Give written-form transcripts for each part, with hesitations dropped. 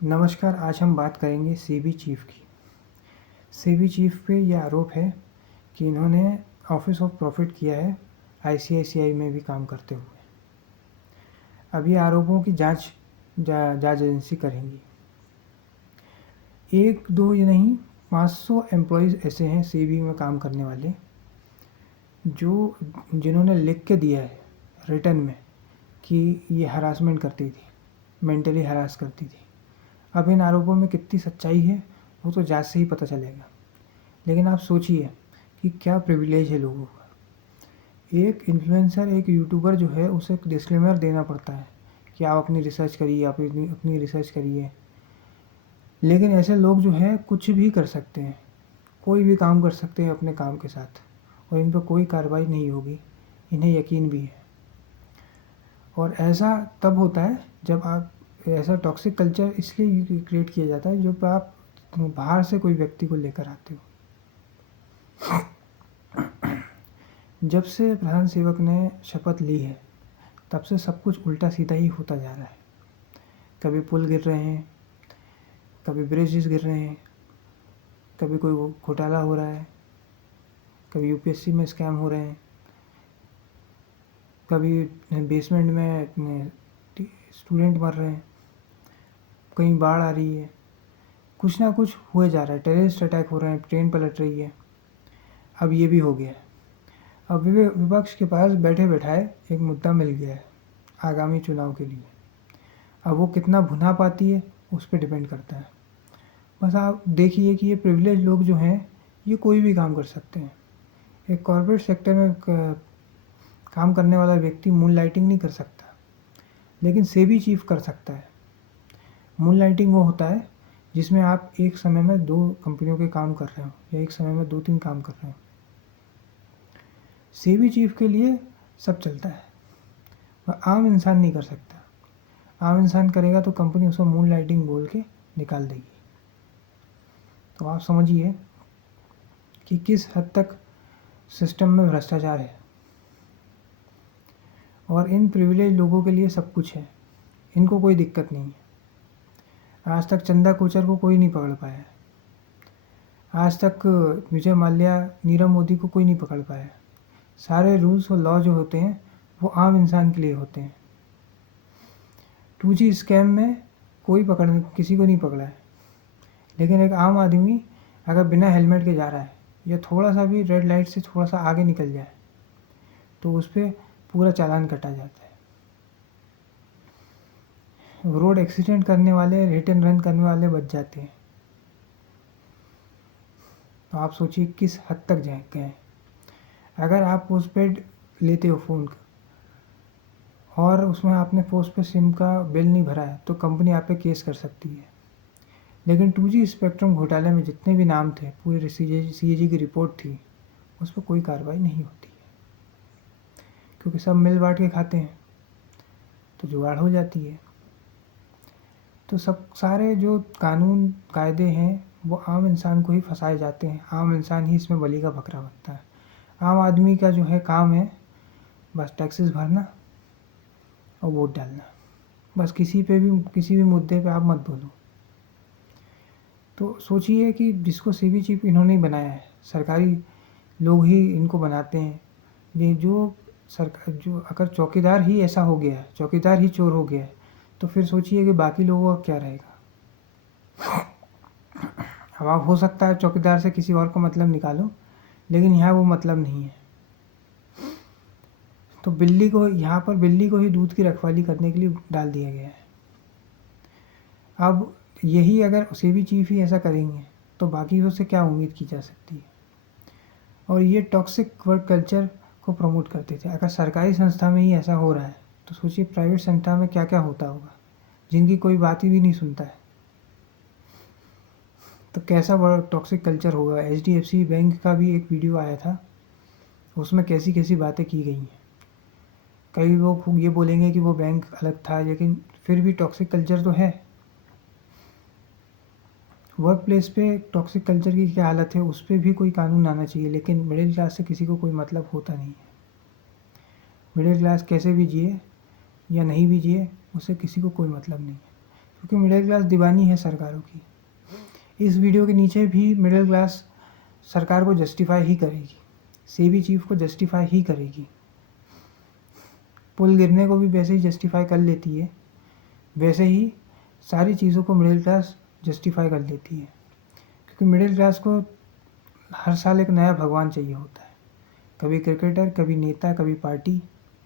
नमस्कार। आज हम बात करेंगे सीबी चीफ की। सीबी चीफ पे ये आरोप है कि इन्होंने ऑफिस ऑफ प्रॉफिट किया है आईसीआईसीआई में भी काम करते हुए। अभी आरोपों की जांच एजेंसी करेंगी। एक दो ये नहीं, 500 एम्प्लॉयज़ ऐसे हैं सीबी में काम करने वाले जिन्होंने लिख के दिया है रिटन में कि ये हरासमेंट करती थी, मेंटली हरास करती थी। अब इन आरोपों में कितनी सच्चाई है वो तो जांच से ही पता चलेगा। लेकिन आप सोचिए कि क्या प्रिविलेज है लोगों का। एक इन्फ्लुएंसर, एक यूट्यूबर जो है उसे एक डिस्क्लेमर देना पड़ता है कि आप अपनी रिसर्च करिए, आप अपनी रिसर्च करिए। लेकिन ऐसे लोग जो है कुछ भी कर सकते हैं, कोई भी काम कर सकते हैं अपने काम के साथ, और इन पर कोई कार्रवाई नहीं होगी, इन्हें यकीन भी है। और ऐसा तब होता है जब आप ऐसा टॉक्सिक कल्चर इसलिए क्रिएट किया जाता है जब आप बाहर से कोई व्यक्ति को लेकर आते हो। जब से प्रधान सेवक ने शपथ ली है तब से सब कुछ उल्टा सीधा ही होता जा रहा है। कभी पुल गिर रहे हैं, कभी ब्रिजेस गिर रहे हैं, कभी कोई घोटाला हो रहा है, कभी यूपीएससी में स्कैम हो रहे हैं, कभी बेसमेंट में स्टूडेंट मर रहे हैं, कहीं बाढ़ आ रही है, कुछ ना कुछ हुए जा रहा है, टेररिस्ट अटैक हो रहे हैं, ट्रेन पलट रही है। अब ये भी हो गया है। अब विपक्ष के पास बैठे बैठाए एक मुद्दा मिल गया है आगामी चुनाव के लिए। अब वो कितना भुना पाती है उस पर डिपेंड करता है। बस आप देखिए कि ये प्रिविलेज लोग जो हैं ये कोई भी काम कर सकते हैं। एक कॉर्पोरेट सेक्टर में काम करने वाला व्यक्ति मून लाइटिंग नहीं कर सकता, लेकिन सेबी चीफ कर सकता है। मून लाइटिंग वो होता है जिसमें आप एक समय में 2 कंपनियों के काम कर रहे हो या एक समय में 2-3 काम कर रहे हो। सेबी चीफ के लिए सब चलता है, वह आम इंसान नहीं कर सकता। आम इंसान करेगा तो कंपनी उसको मून लाइटिंग बोल के निकाल देगी। तो आप समझिए कि किस हद तक सिस्टम में भ्रष्टाचार है। और इन प्रिविलेज लोगों के लिए सब कुछ है, इनको कोई दिक्कत नहीं है। आज तक चंदा कोचर को कोई नहीं पकड़ पाया है। आज तक विजय माल्या, नीरव मोदी को कोई नहीं पकड़ पाया है। सारे रूल्स और लॉ जो होते हैं वो आम इंसान के लिए होते हैं। 2G स्कैम में किसी को नहीं पकड़ा है, लेकिन एक आम आदमी अगर बिना हेलमेट के जा रहा है या थोड़ा सा भी रेड लाइट से थोड़ा सा आगे निकल जाए तो उस पर पूरा चालान कटा जाता है। रोड एक्सीडेंट करने वाले, हिट एंड रन करने वाले बच जाते हैं। तो आप सोचिए किस हद तक गए। अगर आप पोस्टपेड लेते हो फ़ोन का और उसमें आपने पोस्टपेड सिम का बिल नहीं भरा है तो कंपनी आप पे केस कर सकती है। लेकिन 2G स्पेक्ट्रम घोटाले में जितने भी नाम थे, पूरे CAG की रिपोर्ट थी, उस पर कोई कार्रवाई नहीं होती है, क्योंकि सब मिल बांट के खाते हैं तो जुगाड़ हो जाती है। तो सारे जो कानून कायदे हैं वो आम इंसान को ही फंसाए जाते हैं। आम इंसान ही इसमें बलि का बकरा बनता है। आम आदमी का जो है काम है बस टैक्सेस भरना और वोट डालना। बस किसी भी मुद्दे पे आप मत बोलो। तो सोचिए कि जिसको सीबी चीफ इन्होंने ही बनाया है, सरकारी लोग ही इनको बनाते हैं। ये जो अगर चौकीदार ही ऐसा हो गया है, चौकीदार ही चोर हो गया है, तो फिर सोचिए कि बाकी लोगों का क्या रहेगा। अब आप हो सकता है चौकीदार से किसी और का मतलब निकालो, लेकिन यहाँ वो मतलब नहीं है। तो यहाँ पर बिल्ली को ही दूध की रखवाली करने के लिए डाल दिया गया है। अब यही अगर सीबी चीफ ही ऐसा करेंगे तो बाकी से क्या उम्मीद की जा सकती है। और ये टॉक्सिक वर्क कल्चर को प्रमोट करते थे। अगर सरकारी संस्था में ही ऐसा हो रहा है तो सोचिए प्राइवेट संस्था में क्या क्या होता होगा, जिनकी कोई बात ही भी नहीं सुनता है। तो कैसा बड़ा टॉक्सिक कल्चर होगा। HDFC बैंक का भी एक वीडियो आया था, उसमें कैसी कैसी बातें की गई हैं। कई लोग ये बोलेंगे कि वो बैंक अलग था, लेकिन फिर भी टॉक्सिक कल्चर तो है। वर्क प्लेस पे टॉक्सिक कल्चर की क्या हालत है उस पर भी कोई कानून आना चाहिए, लेकिन मिडिल क्लास से किसी को कोई मतलब होता नहीं है। मिडिल क्लास कैसे भी जिए या नहीं भी जिए, उससे किसी को कोई मतलब नहीं है। क्योंकि मिडिल क्लास दीवानी है सरकारों की। इस वीडियो के नीचे भी मिडिल क्लास सरकार को जस्टिफाई ही करेगी, सेबी चीफ को जस्टिफाई ही करेगी। पुल गिरने को भी वैसे ही जस्टिफाई कर लेती है, वैसे ही सारी चीज़ों को मिडिल क्लास जस्टिफाई कर लेती है। क्योंकि मिडिल क्लास को हर साल एक नया भगवान चाहिए होता है, कभी क्रिकेटर, कभी नेता, कभी पार्टी,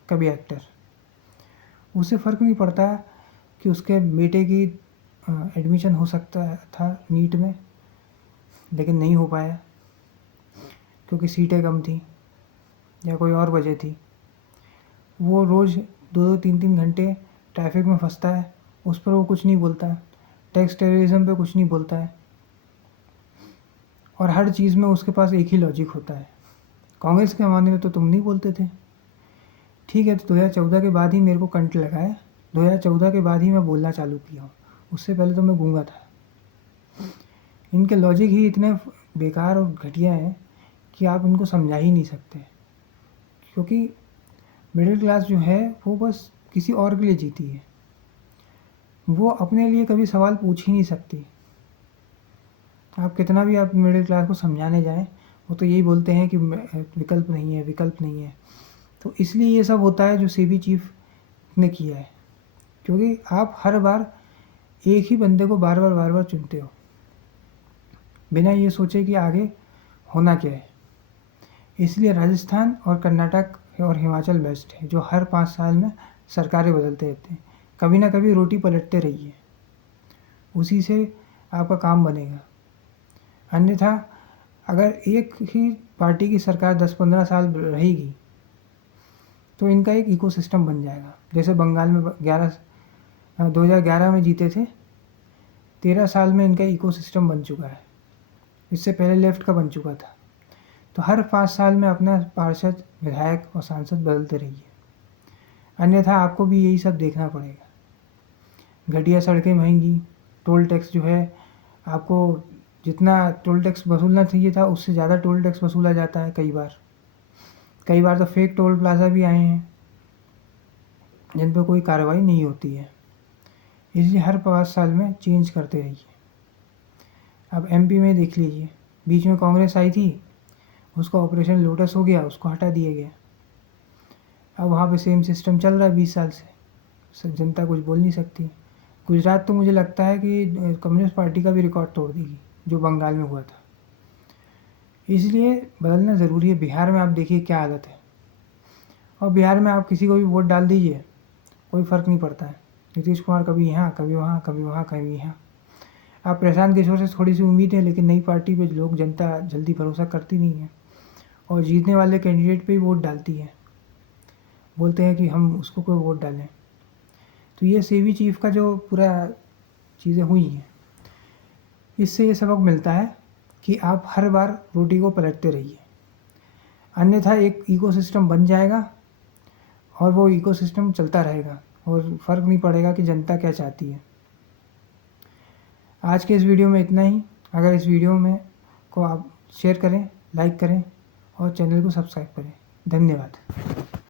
कभी एक्टर। उसे फ़र्क नहीं पड़ता कि उसके बेटे की एडमिशन हो सकता था नीट में, लेकिन नहीं हो पाया क्योंकि सीटें कम थी या कोई और वजह थी। वो रोज़ 2-3 घंटे ट्रैफिक में फंसता है, उस पर वो कुछ नहीं बोलता है। टैक्स टेररिज्म पे कुछ नहीं बोलता है, और हर चीज़ में उसके पास एक ही लॉजिक होता है। कांग्रेस के ज़माने में तो तुम नहीं बोलते थे, ठीक है, तो 2014 के बाद ही मेरे को कंट लगा है। 2014 के बाद ही मैं बोलना चालू किया हूँ, उससे पहले तो मैं गूंगा था। इनके लॉजिक ही इतने बेकार और घटिया हैं कि आप इनको समझा ही नहीं सकते। क्योंकि मिडिल क्लास जो है वो बस किसी और के लिए जीती है, वो अपने लिए कभी सवाल पूछ ही नहीं सकती। आप कितना भी आप मिडिल क्लास को समझाने जाएं, वो तो यही बोलते हैं कि विकल्प नहीं है, विकल्प नहीं है। तो इसलिए ये सब होता है जो सेबी चीफ ने किया है, क्योंकि आप हर बार एक ही बंदे को बार बार चुनते हो, बिना ये सोचे कि आगे होना क्या है। इसलिए राजस्थान और कर्नाटक और हिमाचल बेस्ट है, जो हर 5 साल में सरकारें बदलते रहते हैं। कभी ना कभी रोटी पलटते रहिए, उसी से आपका काम बनेगा। अन्यथा अगर एक ही पार्टी की सरकार 10-15 साल रहेगी तो इनका एक इकोसिस्टम बन जाएगा। जैसे बंगाल में 2011 में जीते थे, 13 साल में इनका इकोसिस्टम बन चुका है। इससे पहले लेफ्ट का बन चुका था। तो हर 5 साल में अपना पार्षद, विधायक और सांसद बदलते रहिए, अन्यथा आपको भी यही सब देखना पड़ेगा। घटिया सड़कें महंगी, टोल टैक्स जो है, आपको जितना टोल टैक्स वसूलना चाहिए था उससे ज़्यादा टोल टैक्स वसूला जाता है। कई बार तो फेक टोल प्लाज़ा भी आए हैं जिन पर कोई कार्रवाई नहीं होती है। इसलिए हर 5 साल में चेंज करते रहिए। अब एमपी में देख लीजिए, बीच में कांग्रेस आई थी, उसका ऑपरेशन लोटस हो गया, उसको हटा दिया गया। अब वहाँ पे सेम सिस्टम चल रहा है 20 साल से, जनता कुछ बोल नहीं सकती। गुजरात तो मुझे लगता है कि कम्युनिस्ट पार्टी का भी रिकॉर्ड तोड़ देगी, जो बंगाल में हुआ था। इसलिए बदलना ज़रूरी है। बिहार में आप देखिए क्या हालत है, और बिहार में आप किसी को भी वोट डाल दीजिए, कोई फ़र्क नहीं पड़ता है। नीतीश कुमार कभी यहाँ, कभी वहाँ, कभी वहाँ, कभी यहाँ। आप प्रशांत किशोर से थोड़ी सी उम्मीद है, लेकिन नई पार्टी पे लोग, जनता जल्दी भरोसा करती नहीं है, और जीतने वाले कैंडिडेट पे ही वोट डालती है। बोलते हैं कि हम उसको कोई वोट डालें। तो ये सेबी चीफ का जो पूरा चीज़ें हुई हैं, इससे ये सबक मिलता है कि आप हर बार रोटी को पलटते रहिए, अन्यथा एक इकोसिस्टम बन जाएगा और वो इकोसिस्टम चलता रहेगा और फ़र्क नहीं पड़ेगा कि जनता क्या चाहती है। आज के इस वीडियो में इतना ही। अगर इस वीडियो में को आप शेयर करें, लाइक करें और चैनल को सब्सक्राइब करें। धन्यवाद।